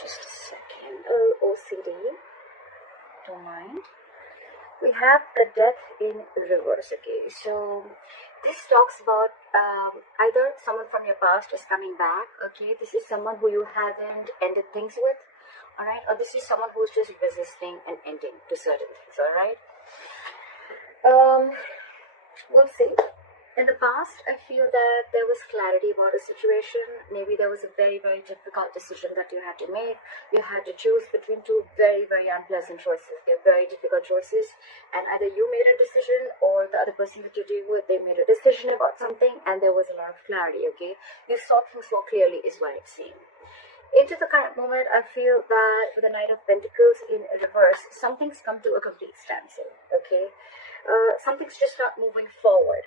Just a second. Oh, OCD. Don't mind. We have the death in reverse. Okay, so this talks about either someone from your past is coming back. Okay, this is someone who you haven't ended things with. All right, or this is someone who's just resisting an ending to certain things. All right. We'll see. In the past, I feel that there was clarity about a situation. Maybe there was a very, very difficult decision that you had to make. You had to choose between two very, very unpleasant choices. They're very difficult choices. And either you made a decision or the other person that you're dealing with, they made a decision about something and there was a lot of clarity, okay? You saw things more clearly is what I'm seeing. Into the current moment, I feel that with the Knight of Pentacles in reverse, something's come to a complete standstill, okay? Something's just not moving forward.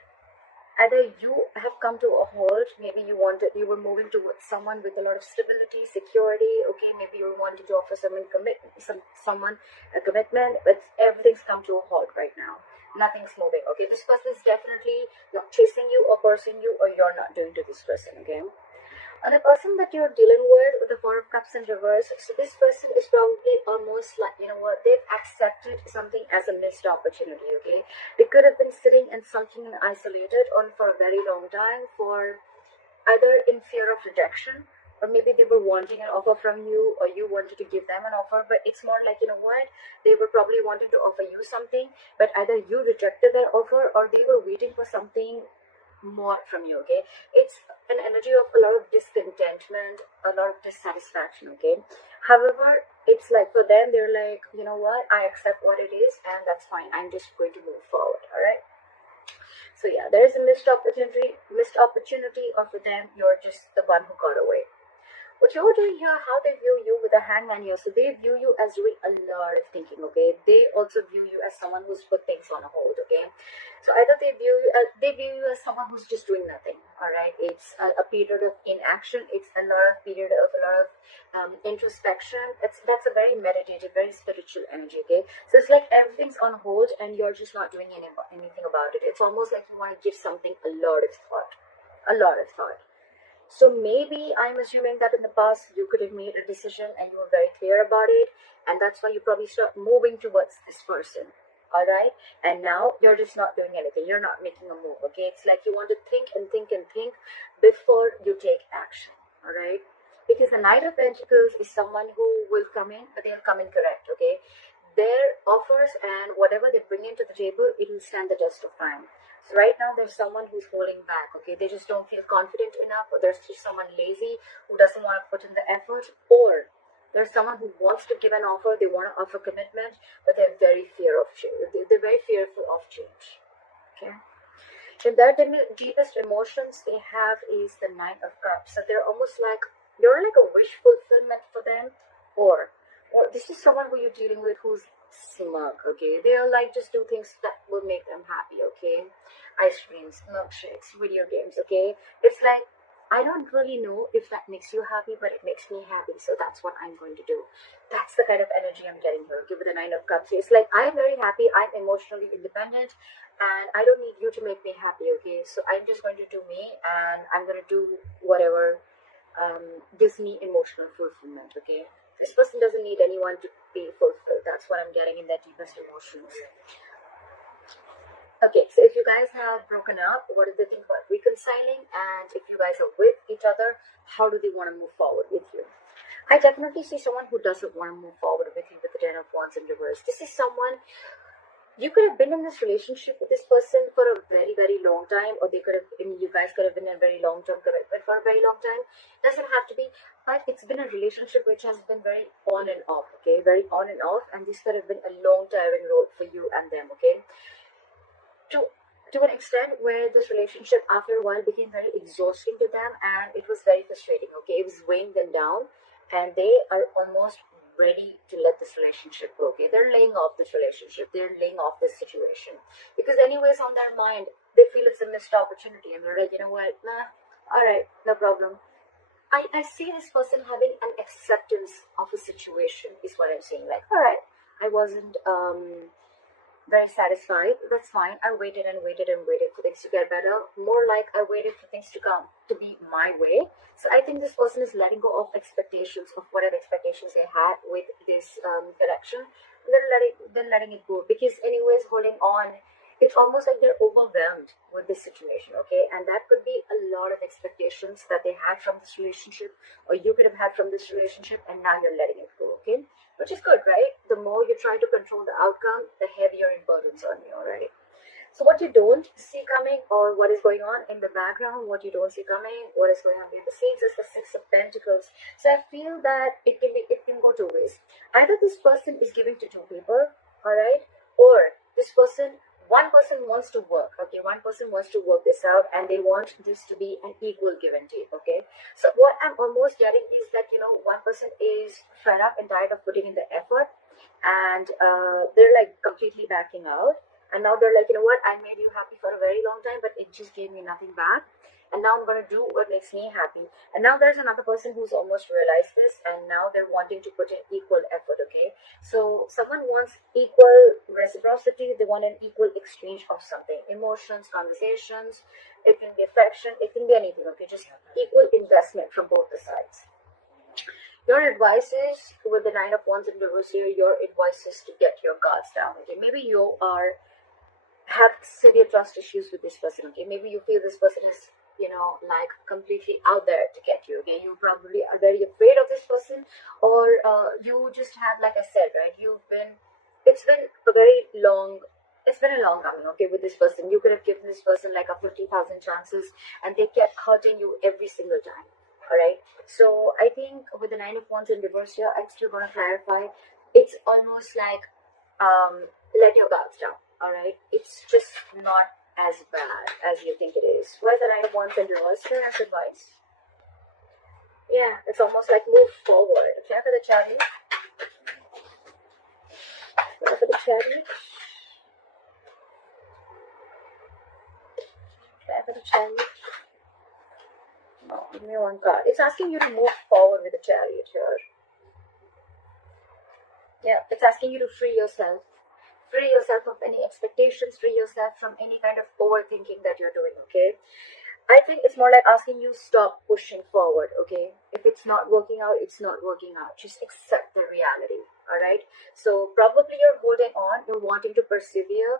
Either you have come to a halt, maybe you were moving towards someone with a lot of stability, security, okay, maybe you were wanting to offer someone a commitment, but everything's come to a halt right now. Nothing's moving, okay? This person is definitely not chasing you or pursuing you, or you're not doing to this person, okay? And the person that you're dealing with the Four of Cups in reverse, so this person is probably almost like, you know what, they've accepted something as a missed opportunity, okay? They could have been sitting in something isolated on for a very long time, for either in fear of rejection, or maybe they were wanting an offer from you, or you wanted to give them an offer, but it's more like, you know what, they were probably wanting to offer you something, but either you rejected their offer, or they were waiting for something more from you, okay? It's an energy of a lot of discontentment, a lot of dissatisfaction, okay? However, it's like for them, they're like, you know what, I accept what it is and that's fine, I'm just going to move forward. All right, so yeah, there's a missed opportunity, or for them, you're just the one who got away. What you're doing here, how they view you with a hangman here, so they view you as doing a lot of thinking, okay? They also view you as someone who's put things on hold, okay? So either they view you as someone who's just doing nothing, all right? It's a period of inaction. It's a lot of introspection. That's a very meditative, very spiritual energy, okay? So it's like everything's on hold and you're just not doing anything about it. It's almost like you want to give something a lot of thought. So maybe I'm assuming that in the past you could have made a decision and you were very clear about it, and that's why you probably start moving towards this person. All right, and now you're just not doing anything. You're not making a move. Okay, it's like you want to think and think and think before you take action. All right, because the Knight of Pentacles is someone who will come in, but they'll come in correct. Okay, their offers and whatever they bring into the table, it will stand the test of time. So right now there's someone who's holding back, okay? They just don't feel confident enough, or there's just someone lazy who doesn't want to put in the effort, or there's someone who wants to give an offer, they want to offer commitment, but they're very they're very fearful of change, okay? And their deepest emotions they have is the Nine of Cups. So they're almost like, you're like a wish fulfillment for them, or this is someone who you're dealing with who's smug, okay? They'll like just do things that will make them happy, okay? Ice creams, milkshakes, video games, okay? It's like, I don't really know if that makes you happy, but it makes me happy, so that's what I'm going to do. That's the kind of energy I'm getting here. Give it the Nine of Cups. It's like, I'm very happy, I'm emotionally independent, and I don't need you to make me happy, okay? So I'm just going to do me, and I'm going to do whatever gives me emotional fulfillment, okay? This person doesn't need anyone to be fulfilled. That's what I'm getting in their deepest emotions. Okay, so if you guys have broken up, what do they think about reconciling? And if you guys are with each other, how do they want to move forward with you? I definitely see someone who doesn't want to move forward with you with the Ten of Wands in reverse. This is someone, you could have been in this relationship with this person for a very, very long time, or you guys could have been in a very long-term commitment for a very long time. Doesn't have to be, but it's been a relationship which has been very on and off, okay? Very on and off, and this could have been a long, tiring road for you and them, okay? To an extent where this relationship after a while became very exhausting to them, and it was very frustrating, okay? It was weighing them down, and they are almost ready to let this relationship go, okay? They're laying off this relationship, they're laying off this situation, because anyways on their mind they feel it's a missed opportunity, and they're like, you know what, nah, all right, no problem. I see this person having an acceptance of a situation is what I'm saying. Like, all right, I wasn't very satisfied. That's fine. I waited and waited and waited for things to get better. More like I waited for things to come to be my way. So I think this person is letting go of expectations, of whatever expectations they had with this connection. Then letting it go, because anyways, holding on, it's almost like they're overwhelmed with this situation, okay? And that could be a lot of expectations that they had from this relationship, or you could have had from this relationship, and now you're letting it go, okay? Which is good, right? The more you try to control the outcome, the heavier it burdens on you, right? So what you don't see coming, or what is going on in the background, what you don't see coming, what is going on behind the scenes, is the Six of Pentacles. So I feel that it can go two ways. Either this person is giving to two people, all right, or one person wants to work, okay, one person wants to work this out, and they want this to be an equal give and take, okay? So what I'm almost getting is that, one person is fed up and tired of putting in the effort, and they're like completely backing out. And now they're like, you know what, I made you happy for a very long time, but it just gave me nothing back. And now I'm going to do what makes me happy. And now there's another person who's almost realized this, and now they're wanting to put in equal effort, okay? So someone wants equal reciprocity. They want an equal exchange of something. Emotions, conversations. It can be affection. It can be anything, okay? Just equal investment from both the sides. Your advice is, with the Nine of Wands in reverse here, your advice is to get your guards down, okay? Maybe you have severe trust issues with this person, okay? Maybe you feel this person is, like completely out there to get you, okay? You probably are very afraid of this person, or you just have, like I said, right, it's been a long coming, okay, with this person. You could have given this person like a 50,000 chances, and they kept hurting you every single time, all right? So I think with the Nine of Wands in reverse here, I'm still going to clarify. It's almost like, let your guards down, all right? It's just not as bad as you think it is. Why is the Nine of Wands in reverse here as advice? Yeah, it's almost like move forward. Okay, for the Chariot. For the Chariot. For the Chariot. Oh, give me one card. It's asking you to move forward with the Chariot here. Yeah, it's asking you to free yourself. Free yourself of any expectations, free yourself from any kind of overthinking that you're doing, okay? I think it's more like asking you stop pushing forward, okay? If it's not working out, it's not working out. Just accept the reality, all right? So probably you're holding on, you're wanting to persevere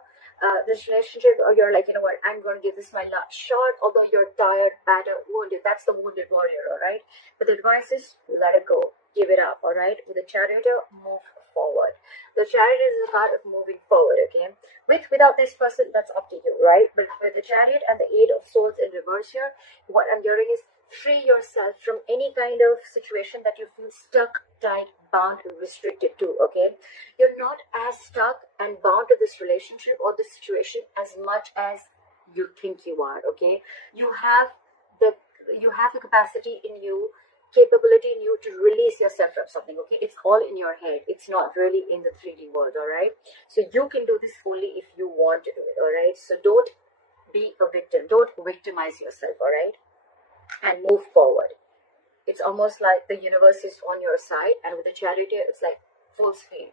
this relationship, or you're like, you know what, I'm going to give this my last shot, although you're tired, battered, wounded. That's the wounded warrior, all right? But the advice is let it go, give it up, all right? With the Chariot, move forward. The Chariot is a card of moving forward, okay? Without this person, that's up to you, right? But with the Chariot and the Eight of Swords in reverse here, what I'm hearing is free yourself from any kind of situation that you feel stuck, tied, bound, restricted to, okay? You're not as stuck and bound to this relationship or this situation as much as you think you are, okay? You have the capacity in you, capability in you to release yourself from something, okay? It's all in your head. It's not really in the 3D world, all right? So you can do this only if you want to do it, all right? So don't be a victim. Don't victimize yourself, all right? And move forward. It's almost like the universe is on your side, and with the Chariot, it's like full speed.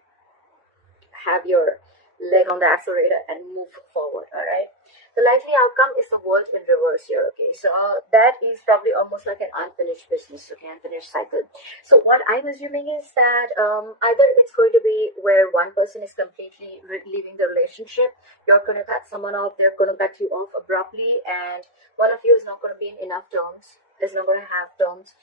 Have your leg on the accelerator and move forward, all right? The likely outcome is the World in reverse here, okay? So that is probably almost like an unfinished business, okay? Unfinished cycle. So what I'm assuming is that either it's going to be where one person is completely leaving the relationship, you're going to cut someone off, they're going to cut you off abruptly, and one of you is not going to be in enough terms, is not going to have terms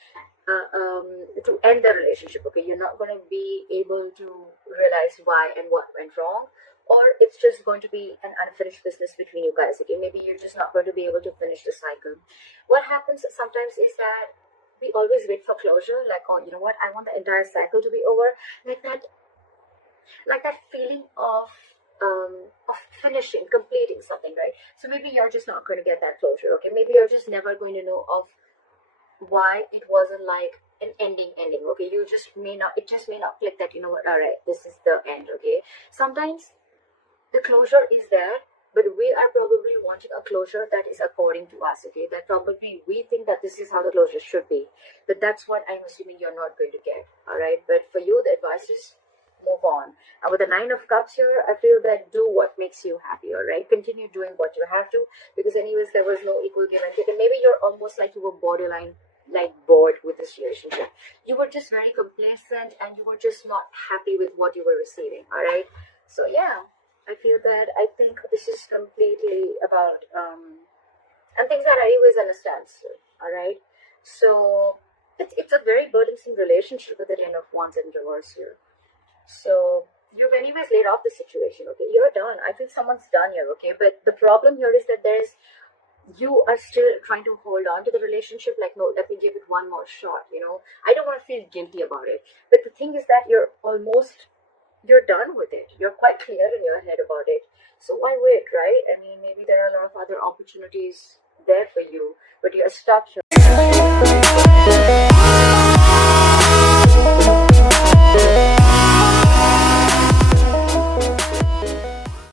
to end the relationship, okay? You're not going to be able to realize why and what went wrong, or it's just going to be an unfinished business between you guys, okay? Maybe you're just not going to be able to finish the cycle. What happens sometimes is that we always wait for closure, like, oh, you know what, I want the entire cycle to be over, like that feeling of finishing, completing something, right? So maybe you're just not going to get that closure, okay? Maybe you're just never going to know of why it wasn't like an ending, okay? It just may not click that, you know what, all right, this is the end, okay? Sometimes the closure is there, but we are probably wanting a closure that is according to us, okay? That probably we think that this is how the closure should be, but that's what I'm assuming you're not going to get, all right? But for you, the advice is move on. And with the Nine of Cups here, I feel that do what makes you happy, all right? Continue doing what you have to, because anyways, there was no equal give and take. And maybe you're almost like you were borderline like bored with this relationship. You were just very complacent and you were just not happy with what you were receiving, all right? So yeah, I feel that I think this is completely about and things that Aries understands, all right? So it's a very burdensome relationship with the Ten of Wands in reverse here. So you've anyways laid off the situation, okay? You're done. I think someone's done here, okay? But the problem here is that you are still trying to hold on to the relationship, like, no, let me give it one more shot, you know? I don't want to feel guilty about it. But the thing is that you're done with it. You're quite clear in your head about it. So why wait, right? I mean, maybe there are a lot of other opportunities there for you, but you're stuck here.